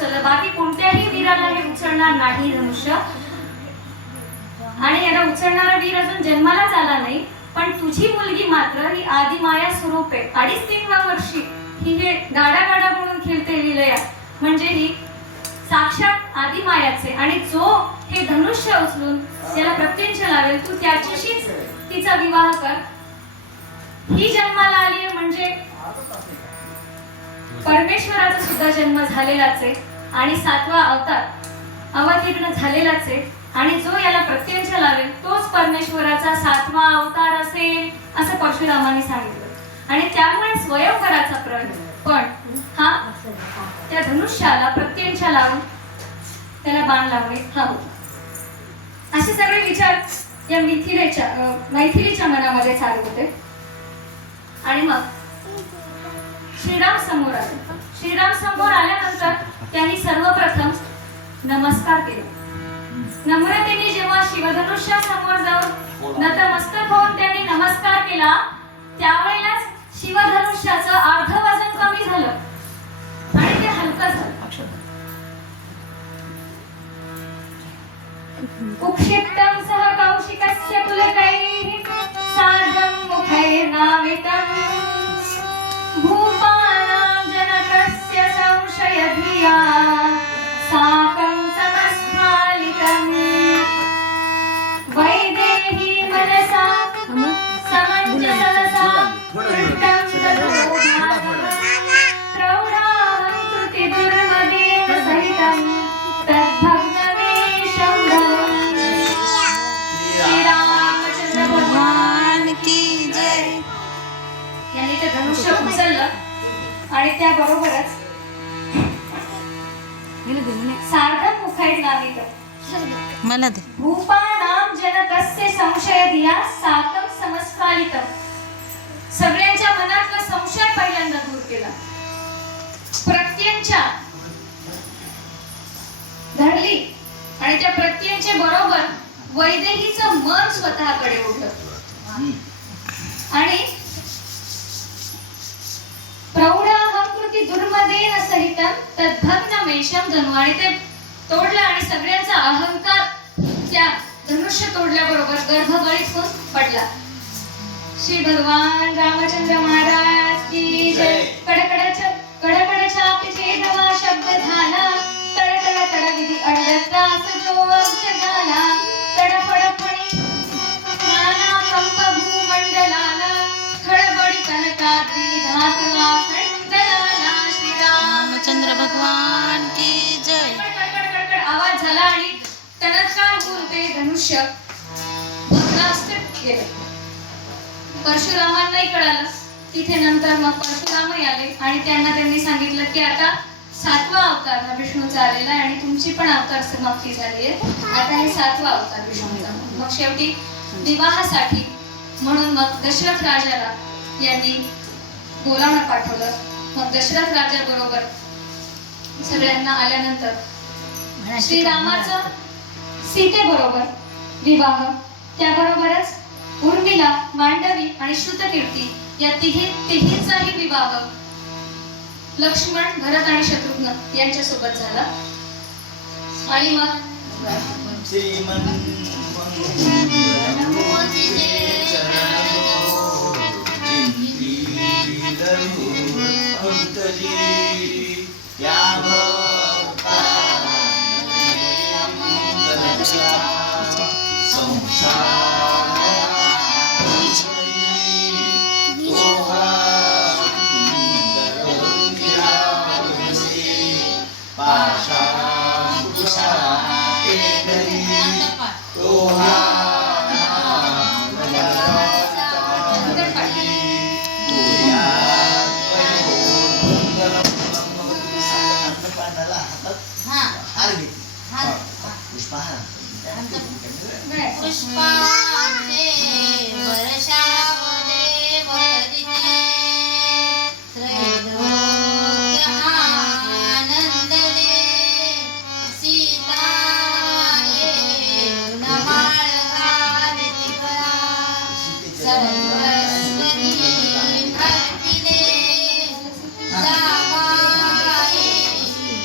उचललं बाकी कोणत्याही वीराला हे उचलणार नाही धनुष्य आणि याला उचलणारा वीर अजून जन्मालाच आला नाही पण तुझी मुलगी मात्र ही आदिमाया स्वरूप आहे. अडीच तीन वर्षी ही हे गाडा गाडा म्हणून खेळते लिलया. म्हणजे ही साक्षात आदिमायाचे आणि जो हे धनुष्य उचलून त्याला प्रत्यक्ष लावेल तू त्याच्याशीच तिचा विवाह कर. ही जन्माला आली म्हणजे परमेश्वराचा सुद्धा जन्म झालेलाच आहे. आणि सातवा अवतार. अवतीर्ण झालेलाच आहे आणि जो याला प्रत्यक्ष लावेल तोच परमेश्वराचा सातवा अवतार असेल असं परशुरामाने सांगितलं. आणि त्यामुळे स्वयंवराचा प्रण. पण हा त्या धनुष्याला प्रत्यक्ष लावून त्याला बाण लावणे हा होता. असे सगळे विचार या मिथिलेच्या मैथिलीच्या मनामध्ये चालू होते. आणि मग श्रीराम समोर आले. श्रीराम समोर आल्या नमस्कार केला. नम्रतेने जेव्हा शिवधनुष्या समोर जाऊन नतमस्तक होऊन त्यांनी नमस्कार केला त्यावेळेलाच शिवधनुष्याचं अर्ध वजन कमी झालं. आणि ते हलकं झालं. उक्षिप्तं सह कौशिकस्य पुलकैः त्याबरोबरच सार्धं मुखैर नामित मला दे. जनकस्य संशयधिया साकं समस्कालितं सगळ्यांच्या मनातला संशय पहिल्यांदा दूर केला. प्रत्यंच्या धरली आणि त्या प्रत्यंचे बरोबर वैदेहीचं मन स्वतःकडे ओढलं. आणि प्रौढाहंकृती दुर्मदेन सहितं तद्भग्न मेषम जणू आणि ते तोडलं आणि सगळ्यांचा अहंकार त्या धनुष्य तोडल्याबरोबर गर्भगळीत होऊन पडला. श्री भगवान रामचंद्र महाराज की जय. कडकडच्या कडकडच्या पिछे नवा शब्द झाला तड तड विधी अडतास जो अंश झाला रामचंद्र भगवान की जय. आवाज झाला आणि टनत्कार काय बोलते धनुष्य भग्नास्त्र गेलं परशुरामांनाही कळालं. तिथे नंतर मग परशुरामही आले आणि त्यांना त्यांनी सांगितलं की आता सातवा अवतार हा विष्णूचा आलेला आहे आणि तुमची पण अवतार समाप्ती झाली आहे. आता हे सातवा अवतार विष्णूचा. मग शेवटी विवाहासाठी म्हणून मग दशरथ राजाला यांनी बोलावणं पाठवलं. मग दशरथ राजा बरोबर सगळ्यांना आल्यानंतर श्रीरामाचं सीतेबरोबर विवाह त्याबरोबरच उर्मिला मांडवी आणि श्रुतकीर्ती या तिघी तिघींचाही विवाह लक्ष्मण भरत आणि शत्रुघ्न यांच्या सोबत झाला आणि मग नंतर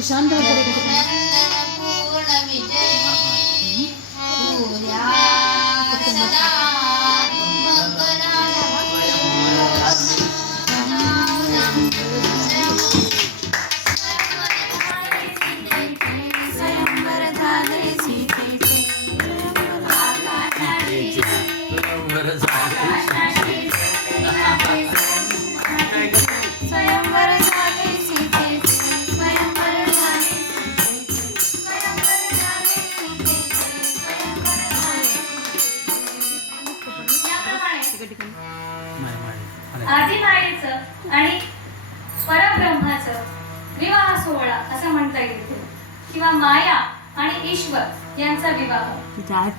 घातले जावाई की याप्रमाणे आदिमायेचं आणि परब्रह्माचं विवाह सोहळा असं म्हणता येईल इथे. किंवा माया आणि ईश्वर यांचा विवाह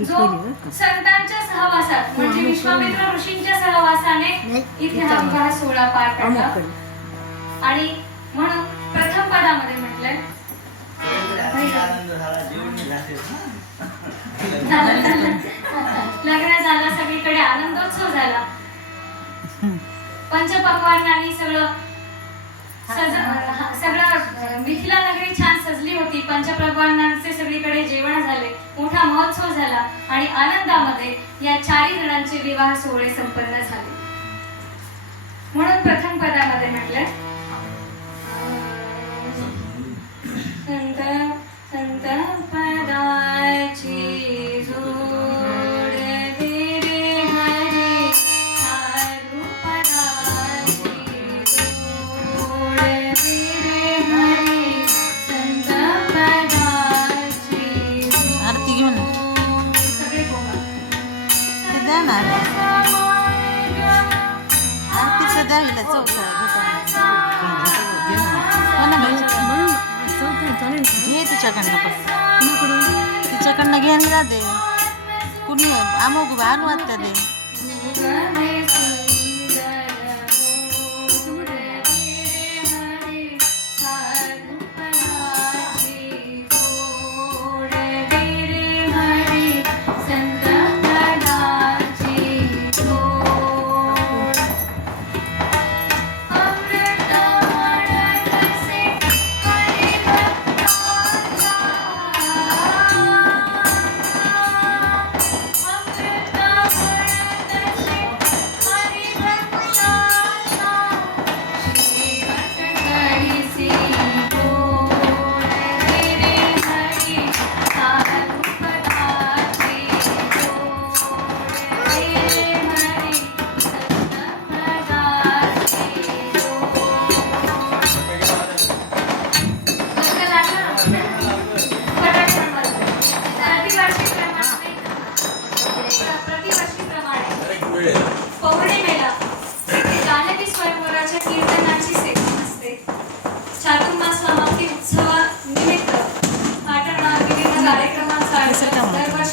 जो. संतांच्या सहवासात म्हणजे विश्वामित्र ऋषींच्या सहवासाने इथे हा विवाह सोहळा पार पडला. आणि म्हणून प्रथम पदामध्ये म्हटलंय लग्न झालं सगळीकडे आनंदोत्सव झाला पंचपक्वान्नांनी सगळं सज सगळं मिथिला नगरी छान सजली होती. पंचपक्वान्नांचे सगळीकडे जेवण झाले. मोठा महोत्सव झाला आणि आनंदामध्ये या चारही जणांचे विवाह सोहळे संपन्न झाले. म्हणून प्रथम पदामध्ये म्हटलंय संत संत पदाची का? घे तिच्याकडनं पण कुणाकडून? तिच्याकडनं घे आणि दे कुणी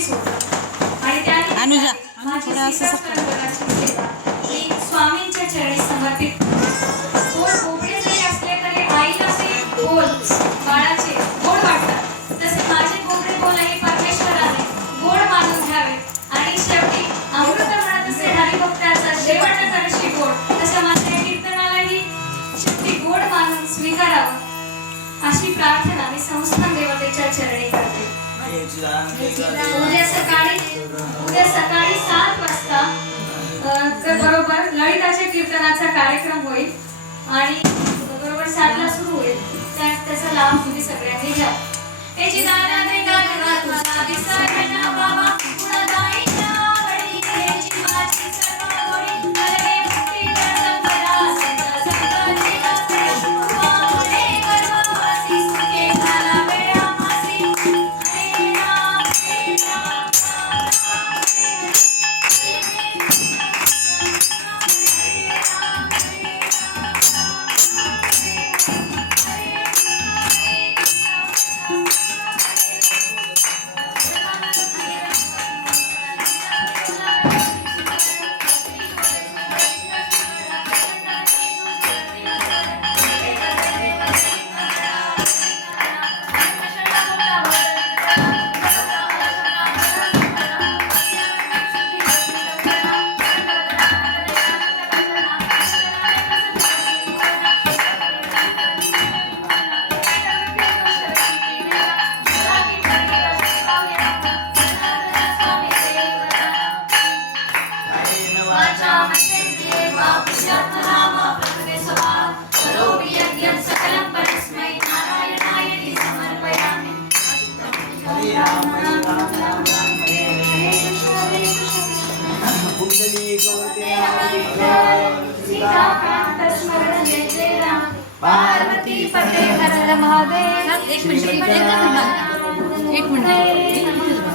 होतं. आणि अनुजा, माझी सेवा उद्या सकाळी उद्या सकाळी सात वाजता तर बरोबर ललिताच्या कीर्तनाचा कार्यक्रम होईल आणि बरोबर सातला सुरू होईल. त्याचा लाभ तुम्ही सगळ्यांनी घ्या. पार्वती पते हर महादेव एक मिनिट. एक मिनिट.